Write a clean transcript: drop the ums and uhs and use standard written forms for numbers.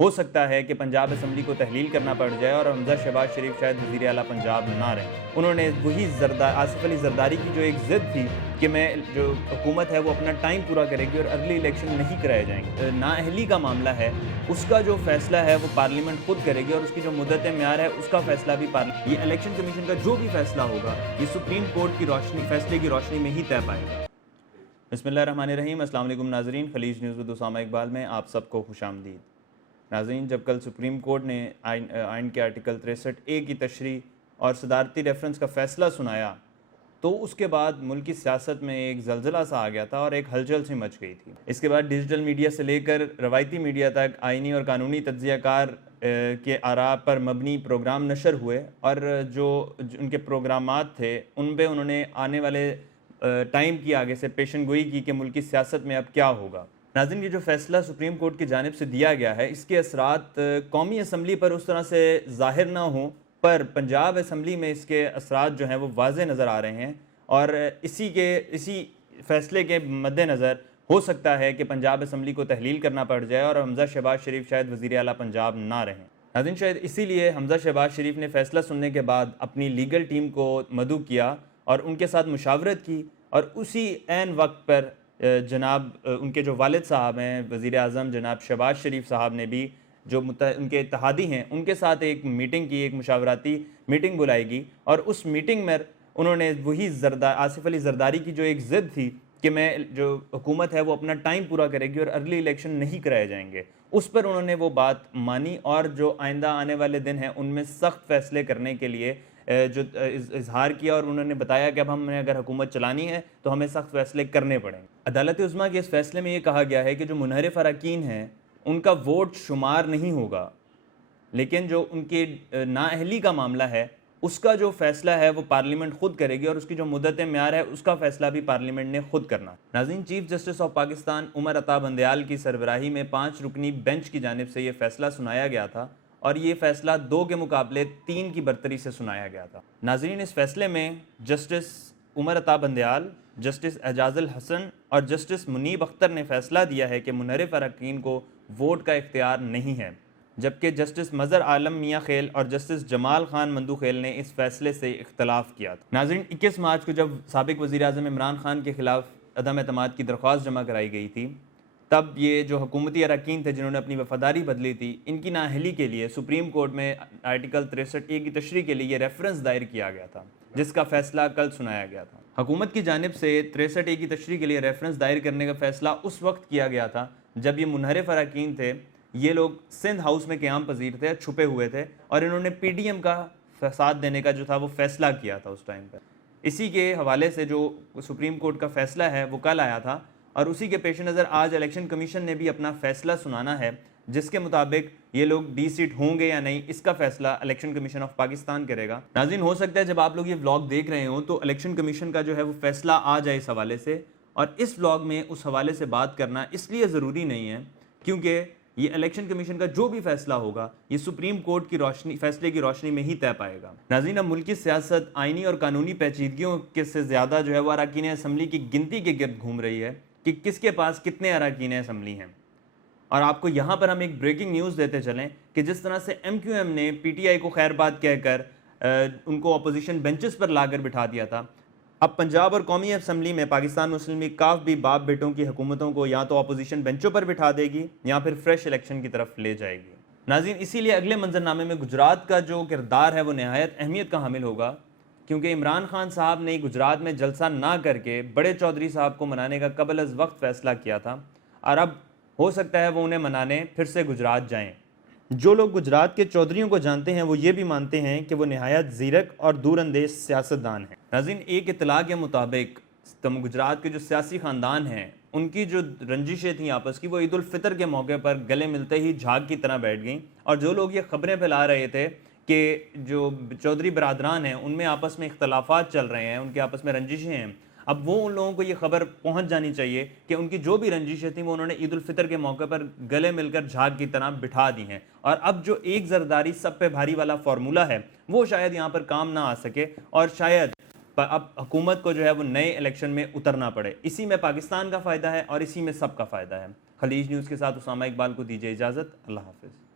ہو سکتا ہے کہ پنجاب اسمبلی کو تحلیل کرنا پڑ جائے اور حمزہ شہباز شریف شاید وزیر اعلیٰ پنجاب نہ رہیں۔ انہوں نے وہی آصف علی زرداری کی جو ایک ضد تھی کہ میں جو حکومت ہے وہ اپنا ٹائم پورا کرے گی اور ارلی الیکشن نہیں کرائے جائیں گے، نااہلی کا معاملہ ہے، اس کا جو فیصلہ ہے وہ پارلیمنٹ خود کرے گی اور اس کی جو مدت معیار ہے اس کا فیصلہ بھی یہ الیکشن کمیشن کا جو بھی فیصلہ ہوگا یہ سپریم کورٹ کی فیصلے کی روشنی میں ہی طے پائے گا۔ بسم اللہ الرحمن الرحیم۔ السلام علیکم ناظرین، خلیج نیوز ود اسامہ اقبال میں آپ سب کو خوش آمدید۔ ناظرین، جب کل سپریم کورٹ نے آئین کے آرٹیکل 63A کی تشریح اور صدارتی ریفرنس کا فیصلہ سنایا تو اس کے بعد ملک کی سیاست میں ایک زلزلہ سا آ گیا تھا اور ایک ہلچل سی مچ گئی تھی۔ اس کے بعد ڈیجیٹل میڈیا سے لے کر روایتی میڈیا تک آئینی اور قانونی تجزیہ کار کے آراء پر مبنی پروگرام نشر ہوئے اور جو ان کے پروگرامات تھے ان پہ انہوں نے آنے والے ٹائم کی آگے سے پیشن گوئی کی کہ ملک کی سیاست میں اب کیا ہوگا۔ ناظرین، یہ جو فیصلہ سپریم کورٹ کی جانب سے دیا گیا ہے اس کے اثرات قومی اسمبلی پر اس طرح سے ظاہر نہ ہوں، پر پنجاب اسمبلی میں اس کے اثرات جو ہیں وہ واضح نظر آ رہے ہیں اور اسی فیصلے کے مد نظر ہو سکتا ہے کہ پنجاب اسمبلی کو تحلیل کرنا پڑ جائے اور حمزہ شہباز شریف شاید وزیر اعلیٰ پنجاب نہ رہیں۔ ناظرین، شاید اسی لیے حمزہ شہباز شریف نے فیصلہ سننے کے بعد اپنی لیگل ٹیم کو مدعو کیا اور ان کے ساتھ مشاورت کی اور اسی عین وقت پر جناب ان کے جو والد صاحب ہیں وزیر اعظم جناب شہباز شریف صاحب نے بھی جو ان کے اتحادی ہیں ان کے ساتھ ایک میٹنگ کی، ایک مشاورتی میٹنگ بلائی گئی اور اس میٹنگ میں انہوں نے وہی آصف علی زرداری کی جو ایک ضد تھی کہ میں جو حکومت ہے وہ اپنا ٹائم پورا کرے گی اور ارلی الیکشن نہیں کرائے جائیں گے، اس پر انہوں نے وہ بات مانی اور جو آئندہ آنے والے دن ہیں ان میں سخت فیصلے کرنے کے لیے جو اظہار کیا اور انہوں نے بتایا کہ اب ہم نے اگر حکومت چلانی ہے تو ہمیں سخت فیصلے کرنے پڑیں گے۔ عدالت عظمیٰ کے اس فیصلے میں یہ کہا گیا ہے کہ جو منحرف اراکین ہیں ان کا ووٹ شمار نہیں ہوگا، لیکن جو ان کے نااہلی کا معاملہ ہے اس کا جو فیصلہ ہے وہ پارلیمنٹ خود کرے گی اور اس کی جو مدت معیار ہے اس کا فیصلہ بھی پارلیمنٹ نے خود کرنا۔ ناظرین، chief justice of Pakistan Umar Ata Bandial کی سربراہی میں 5 رکنی بینچ کی جانب سے یہ فیصلہ سنایا گیا تھا اور یہ فیصلہ 2 کے مقابلے 3 کی برتری سے سنایا گیا تھا۔ ناظرین، اس فیصلے میں جسٹس عمر عطا بندیال، جسٹس اعجاز الحسن اور جسٹس منیب اختر نے فیصلہ دیا ہے کہ منحرف اراکین کو ووٹ کا اختیار نہیں ہے، جبکہ جسٹس مظہر عالم میاں خیل اور جسٹس جمال خان مندو خیل نے اس فیصلے سے اختلاف کیا تھا۔ ناظرین، 21 مارچ کو جب سابق وزیر اعظم عمران خان کے خلاف عدم اعتماد کی درخواست جمع کرائی گئی تھی تب یہ جو حکومتی اراکین تھے جنہوں نے اپنی وفاداری بدلی تھی ان کی نااہلی کے لیے سپریم کورٹ میں آرٹیکل 63A کی تشریح کے لیے یہ ریفرنس دائر کیا گیا تھا جس کا فیصلہ کل سنایا گیا تھا۔ حکومت کی جانب سے 63A کی تشریح کے لیے ریفرنس دائر کرنے کا فیصلہ اس وقت کیا گیا تھا جب یہ منحرف اراکین تھے، یہ لوگ سندھ ہاؤس میں قیام پذیر تھے، چھپے ہوئے تھے اور انہوں نے پی ڈی ایم کا ساتھ دینے کا جو تھا وہ فیصلہ کیا تھا اس ٹائم پر۔ اسی کے حوالے سے جو سپریم کورٹ کا فیصلہ ہے وہ کل آیا تھا اور اسی کے پیش نظر آج الیکشن کمیشن نے بھی اپنا فیصلہ سنانا ہے جس کے مطابق یہ لوگ ڈی سیٹ ہوں گے یا نہیں اس کا فیصلہ الیکشن کمیشن آف پاکستان کرے گا۔ ناظرین، ہو سکتا ہے جب آپ لوگ یہ ولاگ دیکھ رہے ہوں تو الیکشن کمیشن کا جو ہے وہ فیصلہ آ جائے اس حوالے سے، اور اس ولاگ میں اس حوالے سے بات کرنا اس لیے ضروری نہیں ہے کیونکہ یہ الیکشن کمیشن کا جو بھی فیصلہ ہوگا یہ سپریم کورٹ کی فیصلے کی روشنی میں ہی طے پائے گا۔ ناظرین، اب ملک کی سیاست آئینی اور قانونی پیچیدگیوں کے سے زیادہ جو ہے وہ اراکین اسمبلی کی گنتی کے گرد گھوم رہی ہے کہ کس کے پاس کتنے اراکین اسمبلی ہیں۔ اور آپ کو یہاں پر ہم ایک بریکنگ نیوز دیتے چلیں کہ جس طرح سے ایم کیو ایم نے پی ٹی آئی کو خیر بات کہہ کر ان کو اپوزیشن بینچز پر لا کر بٹھا دیا تھا، اب پنجاب اور قومی اسمبلی میں پاکستان مسلم لیگ کاف بھی باپ بیٹوں کی حکومتوں کو یا تو اپوزیشن بینچوں پر بٹھا دے گی یا پھر فریش الیکشن کی طرف لے جائے گی۔ ناظرین، اسی لیے اگلے منظرنامے میں گجرات کا جو کردار ہے وہ نہایت اہمیت کا حامل ہوگا کیونکہ عمران خان صاحب نے گجرات میں جلسہ نہ کر کے بڑے چودھری صاحب کو منانے کا قبل از وقت فیصلہ کیا تھا اور اب ہو سکتا ہے وہ انہیں منانے پھر سے گجرات جائیں۔ جو لوگ گجرات کے چودھریوں کو جانتے ہیں وہ یہ بھی مانتے ہیں کہ وہ نہایت زیرک اور دور اندیش سیاستدان ہیں۔ ناظرین، ایک اطلاع کے مطابق گجرات کے جو سیاسی خاندان ہیں ان کی جو رنجشیں تھیں آپس کی وہ عید الفطر کے موقع پر گلے ملتے ہی جھاگ کی طرح بیٹھ گئیں، اور جو لوگ یہ خبریں پھیلا رہے تھے کہ جو چودھری برادران ہیں ان میں آپس میں اختلافات چل رہے ہیں، ان کے آپس میں رنجشیں ہیں، اب وہ ان لوگوں کو یہ خبر پہنچ جانی چاہیے کہ ان کی جو بھی رنجشیں تھیں وہ انہوں نے عید الفطر کے موقع پر گلے مل کر جھاگ کی طرح بٹھا دی ہیں، اور اب جو ایک زرداری سب پہ بھاری والا فارمولہ ہے وہ شاید یہاں پر کام نہ آ سکے اور شاید اب حکومت کو جو ہے وہ نئے الیکشن میں اترنا پڑے۔ اسی میں پاکستان کا فائدہ ہے اور اسی میں سب کا فائدہ ہے۔ خلیج نیوز کے ساتھ اسامہ اقبال کو دیجیے اجازت، اللہ حافظ۔